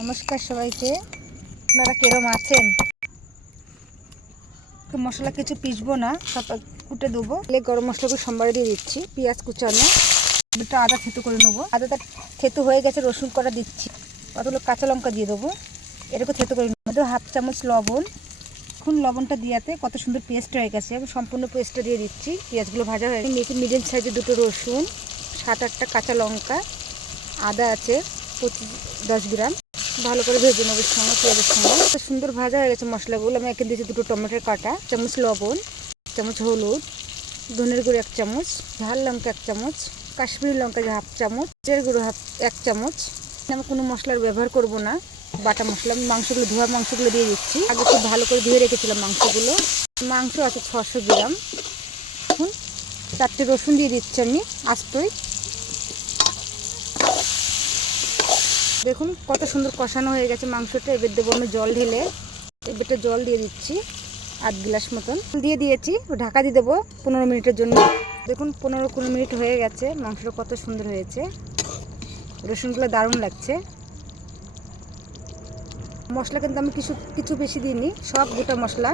নমস্কার সবাইকে। আপনারা কেরম আছেন? তো মশলা কিছু পিসবো না, সব কুটে দেবো। গরম মশলাগুলো সোমবারে দিয়ে দিচ্ছি, পেঁয়াজ কুচানো, দুটো আদা থেতো করে নেবো। আদাটা থেতো হয়ে গেছে, রসুন কটা দিচ্ছি, কতগুলো কাঁচা লঙ্কা দিয়ে দেবো, এটাকে থেতো করে নেবো। হাফ চামচ লবণ, এখন লবণটা দিয়াতে কত সুন্দর পেস্ট হয়ে গেছে। আমি সম্পূর্ণ পেস্টটা দিয়ে দিচ্ছি। পেঁয়াজগুলো ভাজা হয়ে গেছে। মিডিয়াম সাইজে দুটো রসুন, 7-8টা কাঁচা লঙ্কা, আদা আছে 10 গ্রাম, ভালো করে ভেজে নেবো সঙ্গে পেঁয়াজের সঙ্গে। তো সুন্দর ভাজা হয়ে গেছে মশলাগুলো। আমি একে দিয়েছি দুটো টমেটোর কাটা, চামচ লবণ, চামচ হলুদ, ধনের গুঁড়ো 1 চামচ, ঝাল লঙ্কা 1 চামচ, কাশ্মীরি লঙ্কা হাফ চামচ, জিরের গুঁড়ো 1 চামচ। আমি কোনো মশলার ব্যবহার করব না, বাটা মশলা। আমি মাংসগুলো ধোয়া মাংসগুলো দিয়ে দিচ্ছি। আগে খুব ভালো করে ধুয়ে রেখেছিলাম মাংসগুলো। মাংস আছে 600 গ্রাম। এখন 4টে রসুন দিয়ে দিচ্ছি আমি আস্তই। দেখুন কত সুন্দর কষানো হয়ে গেছে মাংসটা। এবার দেবো আমি জল ঢেলে। এবারটা জল দিয়ে দিচ্ছি 8 গ্লাস মতন দিয়ে দিয়েছি। ঢাকা দিয়ে দেবো 15 মিনিটের জন্য। দেখুন 15-20 মিনিট হয়ে গেছে, মাংসটা কত সুন্দর হয়েছে। রসুনগুলো দারুণ লাগছে। মশলা কিন্তু আমি কিছু বেশি দিইনি, সব গোটা মশলা।